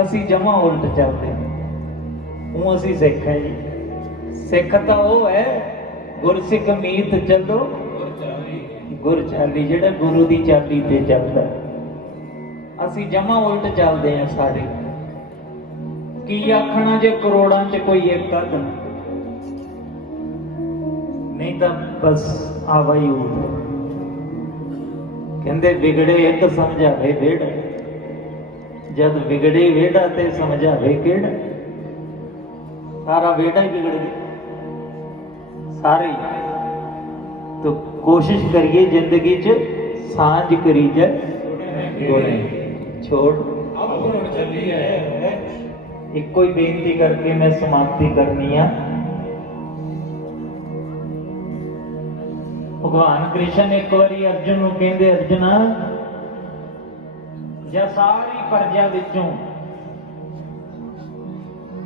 ਅਸੀਂ ਜਮਾ ਉਲਟ ਚੱਲਦੇ ਹਾਂ। ਉਹ ਅਸੀਂ ਸਿੱਖ ਹੈ ਜੀ। ਸਿੱਖ ਤਾਂ ਉਹ ਹੈ, ਗੁਰਸਿੱਖ ਮੀਤ ਚੱਲੋ। ਗੁਰ ਚਾਲੀ ਜਿਹੜਾ ਗੁਰੂ ਦੀ ਚਾਲੀ ਤੇ ਚੱਲਦਾ। ਅਸੀਂ ਜਮਾ ਉਲਟ ਚੱਲਦੇ ਹਾਂ ਸਾਰੇ। ਕੀ ਆਖਣਾ ਜੇ ਕਰੋੜਾਂ ਚ ਕੋਈ ਇੱਕ ਅੱਧ? ਨਹੀਂ ਤਾਂ ਬਸ ਆਵਾਈ ਉਲਟ। ਕਹਿੰਦੇ ਵਿਗੜੇ ਇੱਕ ਸਮਝਾਵੇ ਵਿਹੜਾ। ਜਦ ਵਿਗੜੇ ਵਿਹੜਾ ਤੇ ਸਮਝਾਵੇ ਕਿਹੜਾ? ਸਾਰਾ ਵਿਹੜਾ ਹੀ ਵਿਗੜ ਗਿਆ। ਸਾਰੇ। ਤੋ ਕੋਸ਼ਿਸ਼ ਕਰੀਏ ਜ਼ਿੰਦਗੀ 'ਚ ਸਾਂਝ ਕਰੀ ਜਾ। ਛੋੜ। ਇੱਕੋ ਹੀ ਬੇਨਤੀ ਕਰਕੇ ਮੈਂ ਸਮਾਪਤੀ ਕਰਨੀ ਆ। ਭਗਵਾਨ ਕ੍ਰਿਸ਼ਨ ਇੱਕ ਵਾਰੀ ਅਰਜੁਨ ਨੂੰ ਕਹਿੰਦੇ ਅਰਜੁਨਾ ਜਾਂ ਸਾਰੀ ਪਰਜਾ ਵਿੱਚੋਂ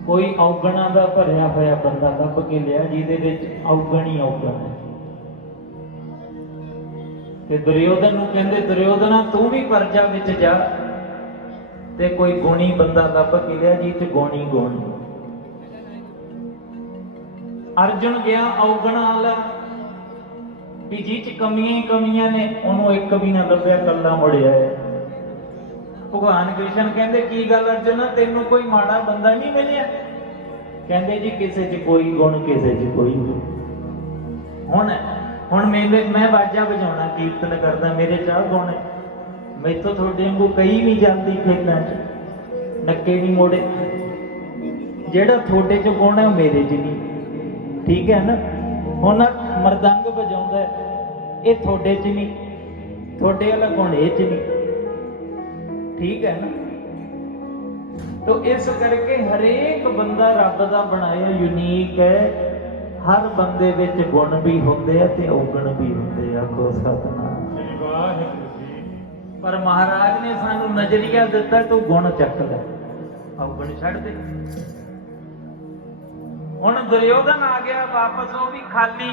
ਕੋਈ ਔਗਣਾ ਦਾ ਭਰਿਆ ਹੋਇਆ ਬੰਦਾ ਲੱਭ ਕੇ ਲਿਆ, ਜਿਹਦੇ ਵਿੱਚ ਔਗਣੀ ਔਗਣ ਹੈ। ਤੇ ਦੁਰਯੋਧਨ ਨੂੰ ਕਹਿੰਦੇ, ਦੁਰਯੋਧਨਾ, ਤੂੰ ਵੀ ਪਰਜਾ ਵਿੱਚ ਜਾ ਤੇ ਕੋਈ ਗੁਣੀ ਬੰਦਾ ਲੱਭ ਕੇ ਲਿਆ ਜਿਹ ਚ ਗੁਣੀ ਗੁਣ ਅਰਜੁਨ ਗਿਆ, ਔਗਣਾ ਵਾਲਾ ਵੀ ਜਿਹ ਚ ਕਮੀਆਂ ਹੀ ਕਮੀਆਂ ਨੇ, ਉਹਨੂੰ ਇੱਕ ਵੀ ਨਾ ਲੱਭਿਆ ਕੱਲਾ ਮੁੜਿਆ ਹੈ। ਭਗਵਾਨ ਕ੍ਰਿਸ਼ਨ ਕਹਿੰਦੇ, ਕੀ ਗੱਲ ਅਰਜੁਨ? ਤੈਨੂੰ ਕੋਈ ਮਾੜਾ ਬੰਦਾ ਨਹੀਂ ਮਿਲਿਆ? ਕਹਿੰਦੇ, ਜੀ, ਕਿਸੇ 'ਚ ਕੋਈ ਗੁਣ, ਕਿਸੇ 'ਚ ਕੋਈ ਗੁਣ ਹੁਣ ਹੁਣ ਮੇਰੇ ਮੈਂ ਬਾਜਾ ਵਜਾਉਣਾ, ਕੀਰਤਨ ਕਰਦਾ, ਮੇਰੇ ਚਾਹ ਗੁਣ ਹੈ। ਮੈਥੋਂ ਤੁਹਾਡੇ ਵਾਂਗੂ ਕਈ ਨਹੀਂ ਜਾਂਦੀ ਖੇਤਾਂ 'ਚ, ਨੱਕੇ ਨਹੀਂ ਮੋੜੇ। ਜਿਹੜਾ ਤੁਹਾਡੇ 'ਚ ਗੁਣ ਹੈ, ਉਹ ਮੇਰੇ 'ਚ ਨਹੀਂ। ਠੀਕ ਹੈ ਨਾ? ਹੁਣ ਮਰਦੰਗ ਵਜਾਉਂਦਾ ਇਹ ਤੁਹਾਡੇ 'ਚ ਨਹੀਂ। ਤੁਹਾਡੇ ਵਾਲਾ ਗੁਣ ਇਹ 'ਚ ਨਹੀਂ। ਠੀਕ ਹੈ ਨਾ? ਤੋ ਇਸ ਕਰਕੇ ਹਰੇਕ ਬੰਦਾ ਰੱਬ ਦਾ ਬਣਾਇਆ ਯੂਨੀਕ ਹੈ। ਹਰ ਬੰਦੇ ਵਿੱਚ ਗੁਣ ਵੀ ਹੁੰਦੇ ਆ ਤੇ ਔਗਣ ਵੀ ਹੁੰਦੇ ਆ ਕੋ ਸਤਨਾਮ। ਪਰ ਮਹਾਰਾਜ ਨੇ ਸਾਨੂੰ ਨਜ਼ਰੀਆ ਦਿੱਤਾ ਤੂੰ ਗੁਣ ਚੱਕ ਲੈ। ਔਗਣ ਛੱਡ ਦੇ। ਹੁਣ ਦੁਰਯੋਧਨ ਆ ਗਿਆ ਵਾਪਸ ਉਹ ਵੀ ਖਾਲੀ।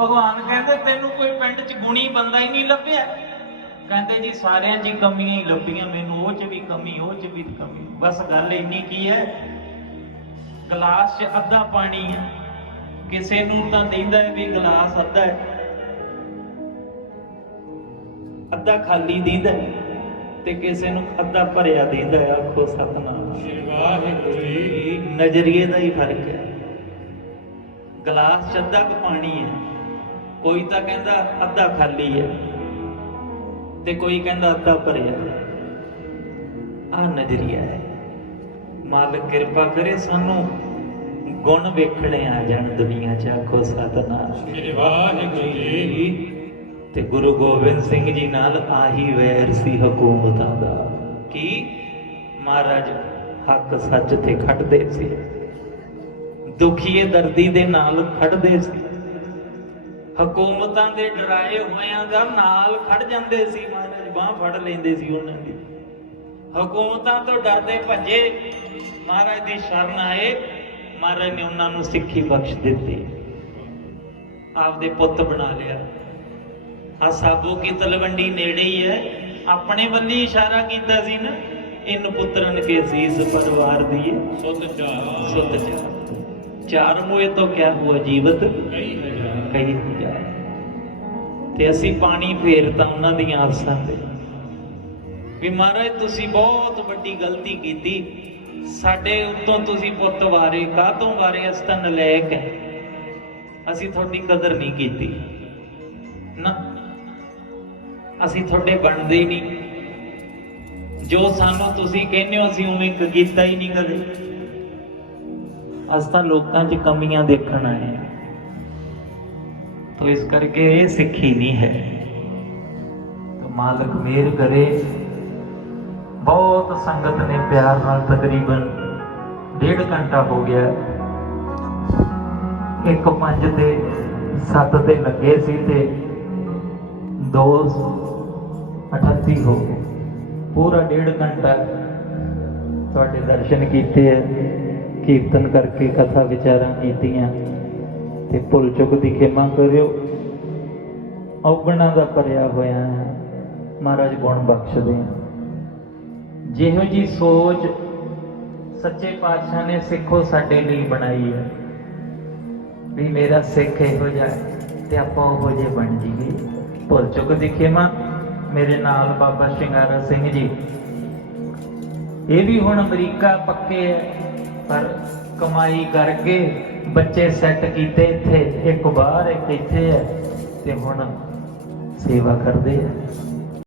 ਭਗਵਾਨ ਕਹਿੰਦੇ ਤੈਨੂੰ ਕੋਈ ਪਿੰਡ 'ਚ ਗੁਣੀ ਬੰਦਾ ਹੀ ਨਹੀਂ ਲੱਭਿਆ। ਕਹਿੰਦੇ ਜੀ ਸਾਰਿਆਂ 'ਚ ਕਮੀਆਂ ਹੀ ਲੱਭੀਆਂ ਮੈਨੂੰ ਉਹ 'ਚ ਵੀ ਕਮੀ ਉਹ 'ਚ ਵੀ ਕਮੀ। ਬਸ ਗੱਲ ਇੰਨੀ ਕੀ ਹੈ ਗਲਾਸ 'ਚ ਅੱਧਾ ਪਾਣੀ ਹੈ। ਕਿਸੇ ਨੂੰ ਤਾਂ ਦਿੰਦਾ ਹੈ ਵੀ ਗਲਾਸ ਅੱਧਾ ਹੈ। ਅੱਧਾ ਖਾਲੀ ਦਿੰਦਾ ਤੇ ਕਿਸੇ ਨੂੰ ਅੱਧਾ ਭਰਿਆ ਦਿੰਦਾ ਆਖੋ ਸਤਨਾਮ। ਨਜ਼ਰੀਏ ਦਾ ਹੀ ਫ਼ਰਕ ਹੈ। ਗਲਾਸ 'ਚ ਅੱਧਾ ਕੁ ਪਾਣੀ ਹੈ ਕੋਈ ਤਾਂ ਕਹਿੰਦਾ ਅੱਧਾ ਖਾਲੀ ਹੈ। ਤੇ ਕੋਈ ਕਹਿੰਦਾ ਅੱਧਾ ਭਰਿਆ। ਆ ਨਜ਼ਰੀਆ ਹੈ। ਮਾਲਕ ਕਿਰਪਾ ਕਰੇ ਸਾਨੂੰ ਗੁਣ ਵੇਖਣੇ ਆ ਜਾਣ ਦੁਨੀਆ 'ਚ ਆਖੋ ਸਤਨਾਮ। ਤੇ ਗੁਰੂ ਗੋਬਿੰਦ ਸਿੰਘ ਜੀ ਨਾਲ ਆਹੀ ਵੈਰ ਸੀ ਹਕੂਮਤਾਂ ਦਾ। ਕੀ? ਮਹਾਰਾਜ ਹੱਕ ਸੱਚ ਤੇ ਖੜਦੇ ਸੀ। ਦੁਖੀਏ ਦਰਦੀ ਦੇ ਨਾਲ ਖੜਦੇ ਸੀ। ਹਕੂਮਤਾਂ ਦੇ ਡਰਾਏ ਹੋਇਆਂ ਦਾ ਨਾਲ ਖੜ ਜਾਂਦੇ ਸੀ ਮਹਾਰਾਜ ਬਾਹ ਫੜ ਲੈਂਦੇ ਸੀ ਉਹਨਾਂ ਦੀ। ਹਕੂਮਤਾਂ ਤੋਂ ਡਰਦੇ ਭੱਜੇ ਮਹਾਰਾਜ ਦੀ ਸ਼ਰਨ ਆਏ। ਮਹਾਰਾਜ ਨੇ ਉਹਨਾਂ ਨੂੰ ਸਿੱਖੀ ਬਖਸ਼ ਦਿੱਤੀ। ਆਪਦੇ ਪੁੱਤ ਬਣਾ ਲਿਆ। ਆ ਸਾਬੂ ਕੀ ਤਲਵੰਡੀ ਨੇੜੇ ਹੀ ਹੈ। ਆਪਣੇ ਵੱਲੀ ਇਸ਼ਾਰਾ ਕੀਤਾ ਸੀ ਨਾ ਇਨ ਪੁੱਤਰਨ ਕੇ ਸੀਸ ਪਰਵਾਰ ਦੀਏ ਸੁਤ ਚਾਰ। ਚਾਰ। ਚਾਰ ਮੋਏ ਤੋਂ ਕਿਆ ਹੁਆ ਜੀਵਤ ਕਈ ਹਜ਼ਾਰ। ਤੇ ਅਸੀਂ ਪਾਣੀ ਫੇਰਤਾ ਉਹਨਾਂ ਦੀਆਂ ਆਸਾਂ ਤੇ। ਵੀ ਮਹਾਰਾਜ, ਤੁਸੀਂ ਬਹੁਤ ਵੱਡੀ ਗਲਤੀ ਕੀਤੀ। ਸਾਡੇ ਉੱਤੋਂ ਤੁਸੀਂ ਪੁੱਤ ਵਾਰੇ, ਕਾਹਤੋਂ ਵਾਰੇ ਅਸ ਤਾਂ ਨਲਾਇਕ ਹੈ। ਅਸੀਂ ਤੁਹਾਡੀ ਕਦਰ ਨਹੀਂ ਕੀਤੀ। ਨਾ, ਅਸੀਂ ਤੁਹਾਡੇ ਬਣਦੇ ਹੀ ਨਹੀਂ। ਜੋ ਸਾਨੂੰ ਤੁਸੀਂ ਕਹਿੰਦੇ ਹੋ, ਅਸੀਂ ਉਵੇਂ ਕੀਤਾ ਹੀ ਨਹੀਂ ਕਦੇ। ਅਸ ਤਾਂ ਲੋਕਾਂ 'ਚ ਕਮੀਆਂ ਦੇਖਣ ਆਏ ਹਾਂ ਤੋ ਇਸ ਕਰਕੇ ਇਹ ਸਿੱਖੀ ਨਹੀਂ ਹੈ। ਮਾਲਕ ਮਿਹਰ ਕਰੇ, ਬਹੁਤ ਸੰਗਤ ਨੇ ਪਿਆਰ ਨਾਲ ਤਕਰੀਬਨ ਡੇਢ ਘੰਟਾ ਹੋ ਗਿਆ। ਇੱਕ ਪੰਜ ਤੇ ਸੱਤ ਤੇ ਲੱਗੇ ਸੀ ਤੇ ਦੋ 38 ਹੋ ਗਏ। ਪੂਰਾ ਡੇਢ ਘੰਟਾ ਤੁਹਾਡੇ ਦਰਸ਼ਨ ਕੀਤੇ ਹੈ, ਕੀਰਤਨ ਕਰਕੇ ਕਥਾ ਵਿਚਾਰਾਂ ਕੀਤੀਆਂ। ਤੇ ਭੁੱਲ ਚੁੱਕ ਦੀ ਖਿਮਾ ਕਰਿਓ। ਔਗਣਾ ਦਾ ਭਰਿਆ ਹੋਇਆ ਹੈ। ਮਹਾਰਾਜ ਗੁਣ ਬਖਸ਼ਦੇ ਜਿਹੋ ਜੀ ਸੋਚ ਸੱਚੇ ਪਾਤਸ਼ਾਹ ਨੇ ਸਿੱਖੋ ਸਾਡੇ ਲਈ ਬਣਾਈ ਹੈ। ਵੀ ਮੇਰਾ ਸਿੱਖ ਇਹੋ ਜਿਹਾ ਤੇ ਆਪਾਂ ਉਹ ਜਿਹੇ ਬਣ ਜੀਏ ਭੁੱਲ ਚੁੱਕ ਦਿਖੇ ਮਾਂ ਮੇਰੇ ਨਾਲ ਬਾਬਾ ਸ਼ਿੰਗਾਰਾ ਸਿੰਘ ਜੀ। ਇਹ ਵੀ ਹੁਣ ਅਮਰੀਕਾ ਪੱਕੇ ਹੈ, ਪਰ ਕਮਾਈ ਕਰਕੇ ਬੱਚੇ ਸੈੱਟ ਕੀਤੇ ਇੱਥੇ ਇੱਕ ਬਾਹਰ ਇੱਕ ਇੱਥੇ ਹੈ ਤੇ ਹੁਣ ਸੇਵਾ ਕਰਦੇ ਆ।